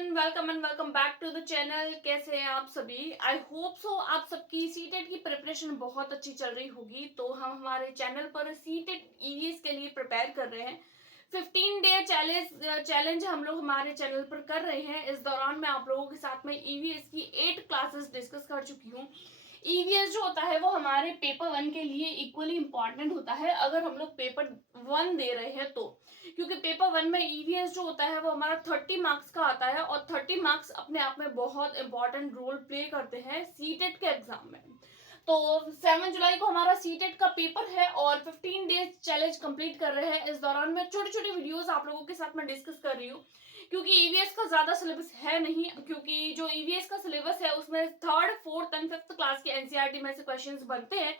Everyone, welcome and welcome back to the channel. कैसे हैं आप सभी? आई होप सो आप सबकी सीटेट की प्रिपरेशन बहुत अच्छी चल रही होगी। तो हम हमारे चैनल पर सीटेट ईवीएस के लिए प्रिपेयर कर रहे हैं। 15 डे चैलेंज हम लोग हमारे चैनल पर कर रहे हैं। इस दौरान मैं आप लोगों के साथ में ईवीएस की 8 क्लासेस डिस्कस कर चुकी हूँ। ईवीएस जो होता है वो हमारे पेपर 1 के लिए इक्वली इंपॉर्टेंट होता है, अगर हम लोग पेपर 1 दे रहे हैं तो। क्योंकि पेपर 1 में ईवीएस जो होता है वो हमारा 30 मार्क्स का आता है, और 30 मार्क्स अपने आप में बहुत इंपॉर्टेंट रोल प्ले करते हैं सीटेट के एग्जाम में। तो 7 जुलाई को हमारा सीटेट का पेपर है और 15 डेज चैलेंज कंप्लीट कर रहे हैं। इस दौरान मैं छोटी छोटी वीडियोस आप लोगों के साथ में डिस्कस कर रही हूँ, क्योंकि ईवीएस का ज्यादा सिलेबस है नहीं। क्योंकि जो ईवीएस का सिलेबस है उसमें 3rd, 4th and 5th class के एनसीईआरटी में से क्वेश्चंस बनते हैं,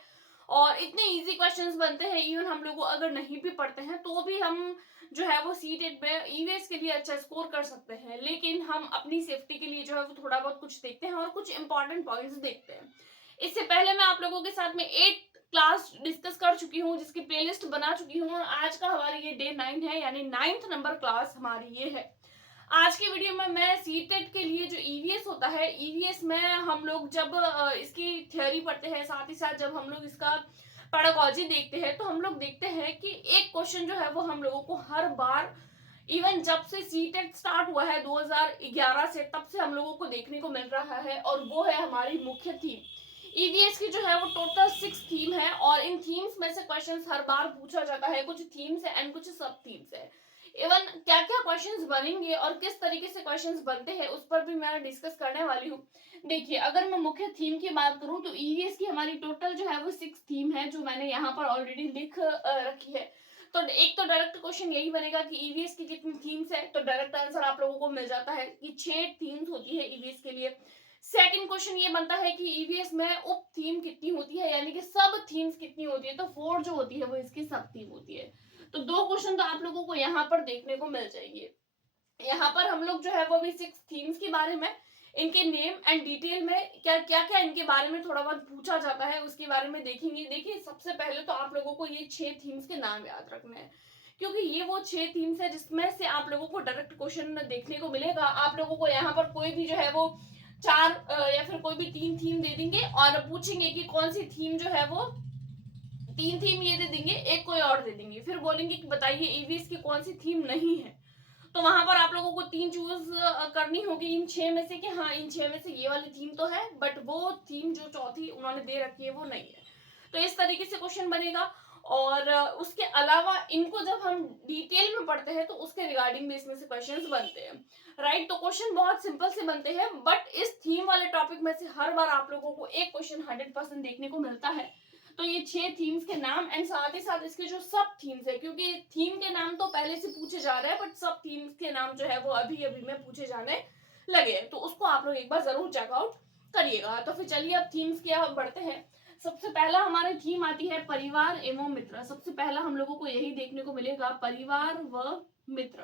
और इतने इजी क्वेश्चंस बनते हैं इवन हम लोग अगर नहीं भी पढ़ते हैं तो भी हम जो है वो सीटेट में ईवीएस के लिए अच्छा स्कोर कर सकते हैं। लेकिन हम अपनी सेफ्टी के लिए जो है वो थोड़ा बहुत कुछ देखते हैं और कुछ इंपॉर्टेंट पॉइंट्स देखते हैं। इससे पहले मैं आप लोगों के साथ में 8 क्लास डिस्कस कर चुकी हूँ, जिसकी प्लेलिस्ट बना चुकी हूँ, और आज का हमारी ये डे 9 है, यानी 9th नंबर क्लास हमारी ये है। आज की वीडियो में मैं सीटेट के लिए जो ईवीएस होता है, ईवीएस में हम लोग जब इसकी थ्योरी पढ़ते हैं, साथ ही साथ जब हम लोग इसका पेडागोजी देखते हैं, तो हम लोग देखते हैं कि एक क्वेश्चन जो है वो हम लोगों को हर बार, इवन जब से सीटेट स्टार्ट हुआ है 2011 से, तब से हम लोगों को देखने को मिल रहा है, और वो है हमारी मुख्य थीम। ईवीएस की जो है वो टोटल 6 थीम है, और इन थीम्स में से क्वेश्चंस हर बार पूछा जाता है। कुछ थीम्स है एंड कुछ सब थीम्स है। इवन क्या क्या क्वेश्चंस बनेंगे और किस तरीके से क्वेश्चंस बनते हैं उस पर भी मैं डिस्कस करने वाली हूँ। देखिए, अगर मैं मुख्य थीम की बात करूं तो ईवीएस की हमारी टोटल जो है वो 6 थीम है, जो मैंने यहाँ पर ऑलरेडी लिख रखी है। तो एक तो डायरेक्ट क्वेश्चन यही बनेगा कि ईवीएस की कितनी थीम्स है, तो डायरेक्ट आंसर आप लोगों को मिल जाता है कि 6 थीम्स होती है ईवीएस के लिए। सेकंड क्वेश्चन ये बनता है कि ईवीएस में उप थीम कितनी होती है, यानी कि सब थीम्स कितनी होती है, तो 4 जो होती है वो इसकी सब थीम होती है। तो 2 क्वेश्चन तो आप लोगों को यहाँ पर देखने को मिल जाएंगे। यहाँ पर हम लोग जो है वो भी 6 थीम्स के बारे में, इनके नेम एंड डिटेल में क्या क्या क्या इनके बारे में थोड़ा बहुत पूछा जाता है उसके बारे में देखेंगे। देखिए, सबसे पहले तो आप लोगों को ये 6 थीम्स के नाम याद रखने हैं, क्योंकि ये वो 6 थीम्स है जिसमें से आप लोगों को डायरेक्ट क्वेश्चन देखने को मिलेगा। आप लोगों को यहाँ पर कोई भी जो है वो 4 या फिर कोई भी 3 थीम दे देंगे, और पूछेंगे कि कौन सी थीम जो है वो, 3 थीम ये दे देंगे, एक कोई और दे देंगे, फिर बोलेंगे कि बताइए ईवीएस की कौन सी थीम नहीं है। तो वहां पर आप लोगों को 3 चूज करनी होगी इन 6 में से, कि हाँ इन 6 में से ये वाली थीम तो है, बट वो थीम जो चौथी उन्होंने दे रखी है वो नहीं है। तो इस तरीके से क्वेश्चन बनेगा। और उसके अलावा इनको जब हम डिटेल में पढ़ते हैं तो उसके रिगार्डिंग भी इसमें से क्वेश्चंस बनते हैं, राइट। तो क्वेश्चन बहुत सिंपल से बनते हैं, बट इस थीम वाले टॉपिक में से हर बार आप लोगों को एक क्वेश्चन 100% देखने को मिलता है। तो ये 6 थीम्स के नाम एंड साथ ही साथ इसके जो सब थीम्स है, क्योंकि थीम के नाम तो पहले से पूछे जा रहे हैं, बट सब थीम्स के नाम जो है वो अभी अभी में पूछे जाने लगे हैं, तो उसको आप लोग एक बार जरूर चेकआउट करिएगा। तो फिर चलिए अब थीम्स की अब बढ़ते हैं। सबसे पहला हमारी थीम आती है परिवार एवं मित्र। सबसे पहला हम लोगों को यही देखने को मिलेगा, परिवार व मित्र।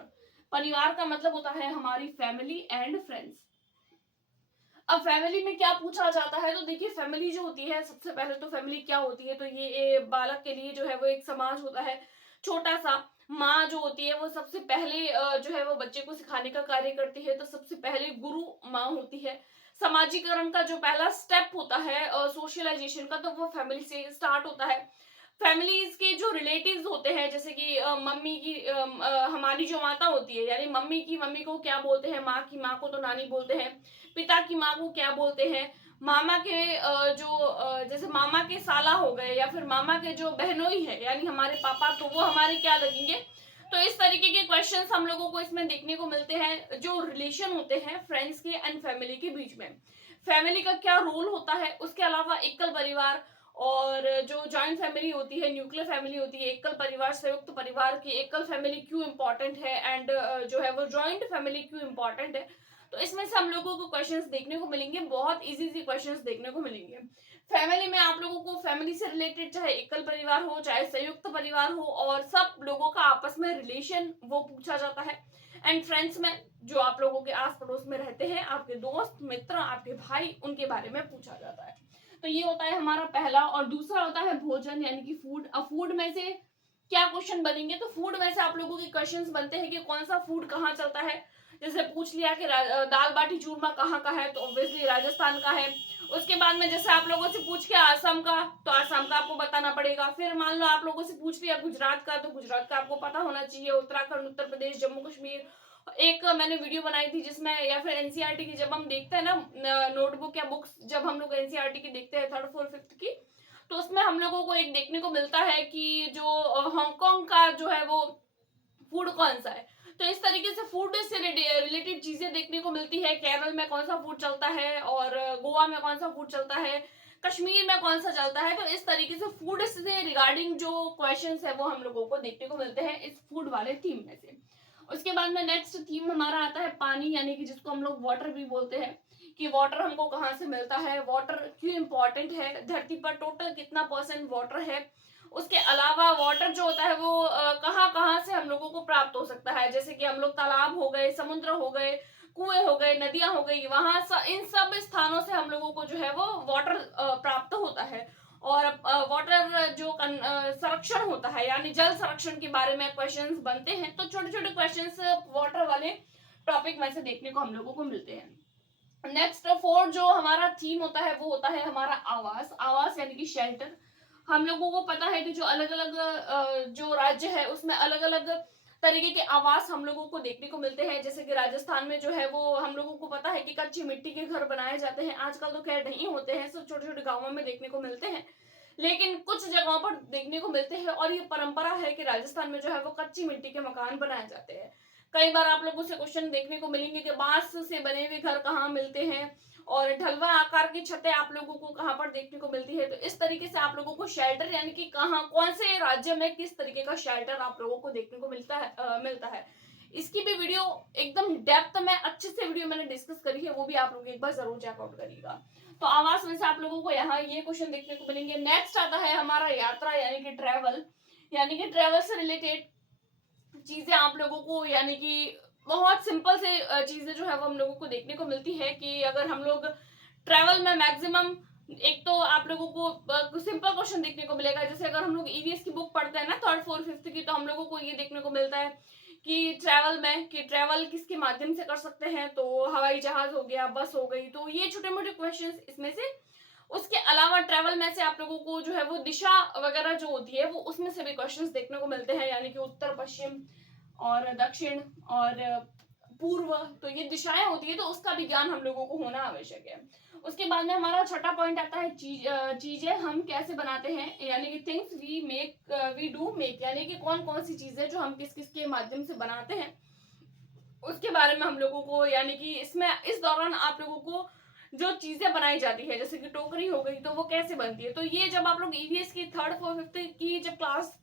परिवार का मतलब होता है हमारी फैमिली एंड फ्रेंड्स। अब फैमिली में क्या पूछा जाता है, तो देखिए फैमिली जो होती है, सबसे पहले तो फैमिली क्या होती है, तो ये बालक के लिए जो है वो एक समाज होता है छोटा सा। माँ जो होती है वो सबसे पहले जो है वो बच्चे को सिखाने का कार्य करती है, तो सबसे पहले गुरु माँ होती है। समाजीकरण का जो पहला स्टेप होता है सोशलाइजेशन का, तो वो फैमिली से स्टार्ट होता है। फैमिलीज के जो रिलेटिव्स होते हैं, जैसे कि मम्मी की हमारी जो माता होती है, यानी मम्मी की मम्मी को क्या बोलते हैं, माँ की माँ को तो नानी बोलते हैं, पिता की माँ को क्या बोलते हैं, मामा के जैसे मामा के साला हो गए, या फिर मामा के जो बहनोई है यानी हमारे पापा, तो वो हमारे क्या लगेंगे। तो इस तरीके के क्वेश्चंस हम लोगों को इसमें देखने को मिलते हैं, जो रिलेशन होते हैं फ्रेंड्स के एंड फैमिली के बीच में। फैमिली का क्या रोल होता है, उसके अलावा एकल परिवार और जो जॉइंट फैमिली होती है, न्यूक्लियर फैमिली होती है, एकल परिवार, संयुक्त परिवार की एकल फैमिली क्यों इंपॉर्टेंट है, एंड जो है वो जॉइंट फैमिली क्यों इंपॉर्टेंट है। तो इसमें से हम लोगों को क्वेश्चंस देखने को मिलेंगे, बहुत इजी सी क्वेश्चंस देखने को मिलेंगे। फैमिली में आप लोगों को फैमिली से रिलेटेड चाहे एकल परिवार हो चाहे संयुक्त परिवार हो, और सब लोगों का आपस में रिलेशन वो पूछा जाता है। एंड फ्रेंड्स में जो आप लोगों के आस पड़ोस में रहते हैं, आपके दोस्त मित्र, आपके भाई, उनके बारे में पूछा जाता है। तो ये होता है हमारा पहला। और दूसरा होता है भोजन यानी कि फूड। अब फूड में से क्या क्वेश्चन बनेंगे, तो फूड में से आप लोगों के क्वेश्चंस बनते हैं कि कौन सा फूड कहाँ चलता है, जैसे पूछ लिया कि दाल बाटी चूरमा कहाँ का है, तो ऑब्वियसली राजस्थान का है। उसके बाद में जैसे आप लोगों से पूछ के आसाम का, तो आसाम का आपको बताना पड़ेगा। फिर मान लो आप लोगों से पूछ लिया गुजरात का, तो गुजरात का आपको पता होना चाहिए। उत्तराखंड, उत्तर प्रदेश, जम्मू कश्मीर। एक मैंने वीडियो बनाई थी जिसमें, या फिर एनसीईआरटी की जब हम देखते हैं ना नोटबुक या बुक्स, जब हम लोग एनसीईआरटी की देखते हैं 3rd 4th 5th की, तो उसमें हम लोगों को एक देखने को मिलता है कि जो हांगकांग का जो है वो फूड कौन सा है। तो इस तरीके से फूड से रिलेटेड चीजें देखने को मिलती है। केरल में कौन सा फूड चलता है, और गोवा में कौन सा फूड चलता है, कश्मीर में कौन सा चलता है। तो इस तरीके से फूड से रिगार्डिंग जो क्वेश्चंस है वो हम लोगों को देखने को मिलते हैं इस फूड वाले थीम में से। उसके बाद में नेक्स्ट थीम हमारा आता है पानी, यानी कि जिसको हम लोग वाटर भी बोलते हैं, कि वाटर हमको कहाँ से मिलता है, वाटर क्यों इंपॉर्टेंट है, धरती पर टोटल कितना % वाटर है। उसके अलावा वाटर जो होता है वो कहाँ कहाँ से हम लोगों को प्राप्त हो सकता है, जैसे कि हम लोग तालाब हो गए, समुद्र हो गए, कुएं हो गए, नदियां हो गई, वहां इन सब स्थानों से हम लोगों को जो है वो वाटर प्राप्त होता है। और वाटर जो संरक्षण होता है, यानी जल संरक्षण के बारे में क्वेश्चंस बनते हैं, तो छोटे छोटे क्वेश्चंस वाटर वाले टॉपिक में से देखने को हम लोगों को मिलते हैं। नेक्स्ट 4 जो हमारा थीम होता है वो होता है हमारा आवास। आवास यानी कि शेल्टर। हम लोगों को पता है कि जो अलग अलग जो राज्य है उसमें अलग अलग तरीके के आवास हम लोगों को देखने को मिलते हैं। जैसे कि राजस्थान में जो है वो हम लोगों को पता है कि कच्ची मिट्टी के घर बनाए जाते हैं। आजकल तो खैर नहीं होते हैं, सब छोटे छोटे गांवों में देखने को मिलते हैं, लेकिन कुछ जगहों पर देखने को मिलते हैं। और ये परंपरा है कि राजस्थान में जो है वो कच्ची मिट्टी के मकान बनाए जाते हैं। कई बार आप लोगों से क्वेश्चन देखने को मिलेंगे कि बांस से बने हुए घर कहाँ मिलते हैं, और ढलवा आकार की छतें आप लोगों को कहाँ पर देखने को मिलती है। तो इस तरीके से आप लोगों को शेल्टर, यानी कि कहाँ कौन से राज्य में किस तरीके का शेल्टर आप लोगों को देखने को मिलता है। इसकी भी वीडियो एकदम डेप्थ में अच्छे से वीडियो मैंने डिस्कस करी है, वो भी आप लोग एक बार जरूर चेकआउट करिएगा। तो आवास में से आप लोगों को यहाँ ये क्वेश्चन देखने को मिलेंगे। नेक्स्ट आता है हमारा यात्रा, यानी कि ट्रेवल। यानी कि ट्रेवल से रिलेटेड चीजें आप लोगों को, यानी कि बहुत सिंपल से चीजें जो है वो हम लोगों को देखने को मिलती है कि अगर हम लोग ट्रेवल में मैक्सिमम, एक तो आप लोगों को सिंपल क्वेश्चन देखने को मिलेगा। जैसे अगर हम लोग ईवीएस की बुक पढ़ते हैं ना 3rd 4th 5th की, तो हम लोगों को ये देखने को मिलता है कि ट्रेवल में, कि ट्रेवल किसके माध्यम से कर सकते हैं, तो हवाई जहाज हो गया, बस हो गई, तो ये छोटे मोटे क्वेश्चन इसमें से। उसके अलावा ट्रेवल में से आप लोगों को जो है वो दिशा वगैरह जो होती है वो उसमें से भी क्वेश्चंस देखने को मिलते हैं, यानी कि उत्तर पश्चिम और दक्षिण और पूर्व, तो ये दिशाएं होती है, तो उसका भी ज्ञान हम लोगों को होना आवश्यक है। उसके बाद में हमारा छठा पॉइंट आता है चीजें हम कैसे बनाते हैं, यानी कि थिंग्स वी डू मेक, यानी कि कौन कौन सी चीजें जो हम किस किस के माध्यम से बनाते हैं, उसके बारे में हम लोगों को, यानी कि इसमें इस दौरान आप लोगों को जो चीजें बनाई जाती है, जैसे कि टोकरी हो गई, तो वो कैसे बनती है। तो ये जब आप लोग ईवीएस की 3rd 4th 5th की जब क्लास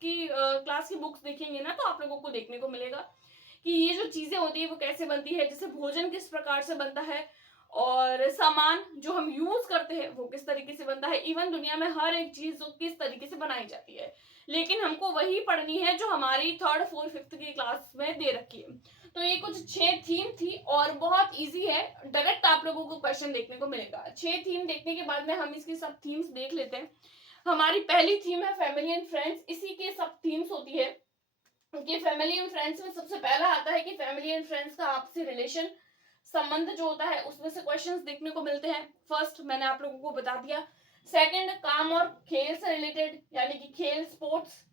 की बुक्स देखेंगे ना, तो आप लोगों को देखने को मिलेगा कि ये जो चीजें होती है वो कैसे बनती है। जैसे भोजन किस प्रकार से बनता है, और सामान जो हम यूज करते हैं वो किस तरीके से बनता है। इवन दुनिया में हर एक चीज किस तरीके से बनाई जाती है, लेकिन हमको वही पढ़नी है जो हमारी 3rd 4th 5th की क्लास में दे रखी है। तो ये कुछ 6 थीम थी, और बहुत इजी है, डायरेक्ट आप लोगों को क्वेश्चन देखने को मिलेगा। 6 थीम देखने के बाद में हम इसकी सब थीम्स देख लेते हैं। हमारी पहली थीम है फैमिली एंड फ्रेंड्स। इसी के सब थीम्स होती है कि फैमिली एंड फ्रेंड्स में सबसे पहला आता है कि फैमिली एंड फ्रेंड्स का आपसी रिलेशन, संबंध जो होता है, उसमें से क्वेश्चंस देखने को मिलते हैं। फर्स्ट मैंने आप लोगों को बता दिया। सेकंड, काम और खेल से रिलेटेड, यानी कि खेल, स्पोर्ट्स,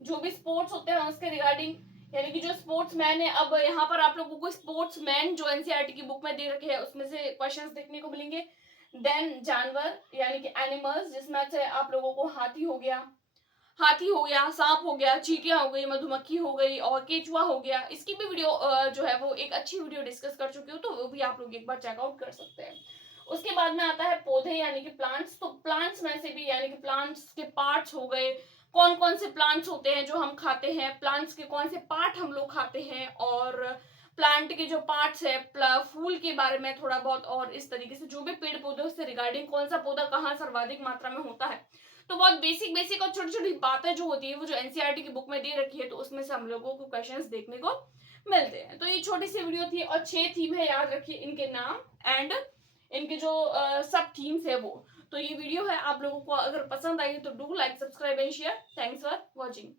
जो भी स्पोर्ट्स होते हैं उसके रिगार्डिंग, यानी कि जो स्पोर्ट्स मैन है। अब यहाँ पर आप लोगों को स्पोर्ट्स मैन जो एनसीईआरटी की बुक में दे रखे हैं उसमें से क्वेश्चंस देखने को मिलेंगे। देन जानवर, यानी कि एनिमल्स, जिसमें से आप लोगों को हाथी हो गया, सांप हो गया, चींटियां हो गई, मधुमक्खी हो गई, और केचुआ हो गया। इसकी भी वीडियो जो है वो एक अच्छी वीडियो डिस्कस कर चुकी हूँ, तो वो भी आप लोग एक बार चेकआउट कर सकते हैं। उसके बाद में आता है पौधे, यानी कि प्लांट्स। तो प्लांट्स में से भी, यानी कि प्लांट्स के पार्ट्स हो गए, कौन कौन से प्लांट्स होते हैं जो हम खाते हैं, प्लांट्स के कौन से पार्ट हम लोग खाते हैं, और प्लांट के जो पार्ट्स है, फूल के बारे में थोड़ा बहुत, और इस तरीके से जो भी पेड़ पौधों से रिगार्डिंग कौन सा पौधा कहाँ सर्वाधिक मात्रा में होता है। तो बहुत बेसिक बेसिक और छोटी छोटी बातें जो होती है वो जो एनसीईआरटी की बुक में दे रखी है, तो उसमें से हम लोगों को क्वेश्चंस देखने को मिलते हैं। तो ये छोटी सी वीडियो थी, और 6 थीम है, याद रखिए इनके नाम एंड इनके जो सब थीम्स है वो। तो ये वीडियो है, आप लोगों को अगर पसंद आई तो do like, subscribe and share. Thanks for watching.